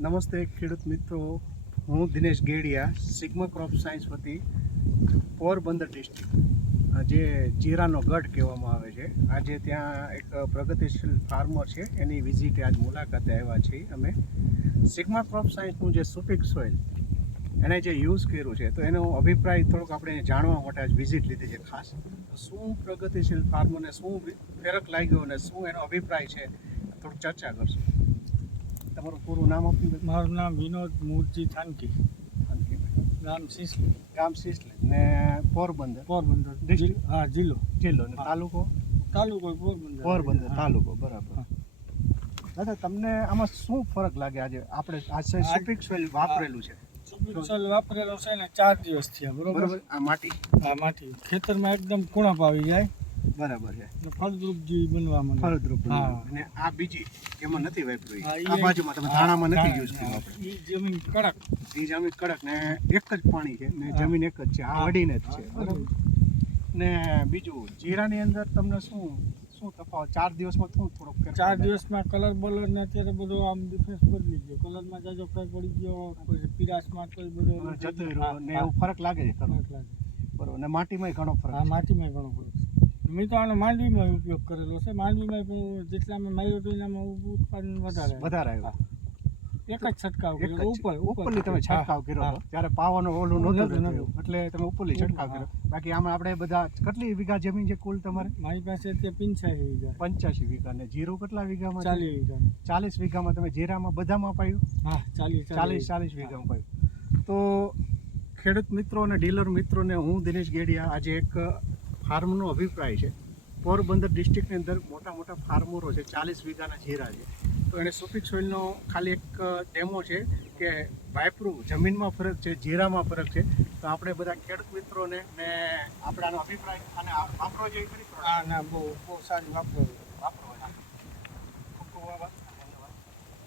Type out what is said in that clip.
નમસ્તે ખેડૂત મિત્રો, હું Dinesh Gediya, sigma crop science વતી પોરબંદર ડિસ્ટ્રિક્ટ જે જીરાનો ગઢ કહેવામાં આવે છે. આજે ત્યાં એક પ્રગતિશીલ ફાર્મર છે, એની વિઝિટે આજ મુલાકાતે આવ્યા છીએ અમે. સિગ્મા ક્રોપ સાયન્સનું જે સુપિક સોઇલ એને જે યુઝ કર્યું છે, તો એનો અભિપ્રાય થોડોક આપણે જાણવા માટે આજ વિઝિટ લીધી છે ખાસ. શું પ્રગતિશીલ ફાર્મરને શું ફરક લાગ્યો અને શું એનો અભિપ્રાય છે, થોડુંક ચર્ચા કરશું. તમારું પૂરું નામ આપ્યું? મારું નામ વિનોદ મૂળજી થાનકી, ગામ સિસલી. ગામ સિસલી ને પોરબંદર પોરબંદર District? હા, જિલ્લો જિલ્લો ને તાલુકો તાલુકો પોરબંદર. પોરબંદર હા. તાલુકો, બરાબર. દાદા, તમને આમાં શું ફરક લાગે? આજે આપણે આ સુપિક સોઇલ વાપરેલું છે, સુપિક સોઇલ વાપરેલો છે ને 4 દિવસ થયા, બરોબર. બરાબર. આ માટી આ માટી ખેતરમાં એકદમ કુણપ આવી જાય, બરાબર છે, એટલે ફળદ્રુપ જેવી બનવા માંડે. ફળદ્રુપ. હા. અને આ બીજી એમાં નથી વાપર્યું, હા, આ બાજુમાં તમે ધાણામાં નથી યુઝ કર્યું હા, આપણે. ઈ જમીન કડક. એ જમીન કડક ને એક જ પાણી છે ને હા. જમીન એક જ છે, આ હા. અડીને જ છે, હા, બરાબર. ને બીજું જીરાની અંદર તમને શું તફાવત 4 દિવસમાં થોડોક ફેરફાર 4 લાગે? દિવસમાં કલર બલર ને અત્યારે બધો આમ ડિફરન્સ બદલી ગયો. કલરમાં જાજો ફેર પડી ગયો, પછી પીરાશમાં કોઈ બધો જતો રહ્યો ને એવું ફરક લાગે છે ખરો? ફરક લાગે. બરોબર. ને માટીમાંય ઘણો ફરક આ છે. માટીમાં ઘણો ફરક છે. મેં તો આનો માંડવીમાં ઉપયોગ કરેલો છે. માંડવીમાં પણ જેટલામાં માર્યો હતો એનામાં ઉત્પાદન વધારે આવ્યું. વધારે આવ્યો. એક જ છંટકાવ એક જ કર્યો છે. ઉપર ઉપરલી તમે છંટકાવ કર્યો હા. હતો ત્યારે પાવાનું ઓલું નહોતું નહોતું, રહેતું એવું. એટલે તમે ઉપરલી છંટકાવ હા. કર્યો. બાકી આમાં આપણે બધા કેટલી વીઘા જમીન છે કુલ તમારે? મારી પાસે તે 85 વીઘા, 85 વીઘા. ને જીરું કેટલા વીઘામાં છે? 40 વીઘા. 40 વીઘામાં તમે જીરામાં બધામાં પાયું? હા, 40 વીઘામાં પાયું. તો ખેડૂત મિત્રો અને ડીલર મિત્રોને હું દિનેશ ગેડિયા આજે એક ફાર્મનો અભિપ્રાય છે. પોરબંદર ડિસ્ટ્રિક્ટની અંદર મોટા મોટા ફાર્મરો છે, 40 વીઘાના જીરા છે. તો એને સુપિક સોઇલનો ખાલી એક ડેમો છે કે વાપરું, જમીનમાં ફરક છે, જીરામાં ફરક છે. તો આપણે બધા ખેડૂત મિત્રોને ને આપણે આનો અભિપ્રાય અને વાપરો જેવી કરી હા, ના, બહુ સારી વાપરો. વાપરો.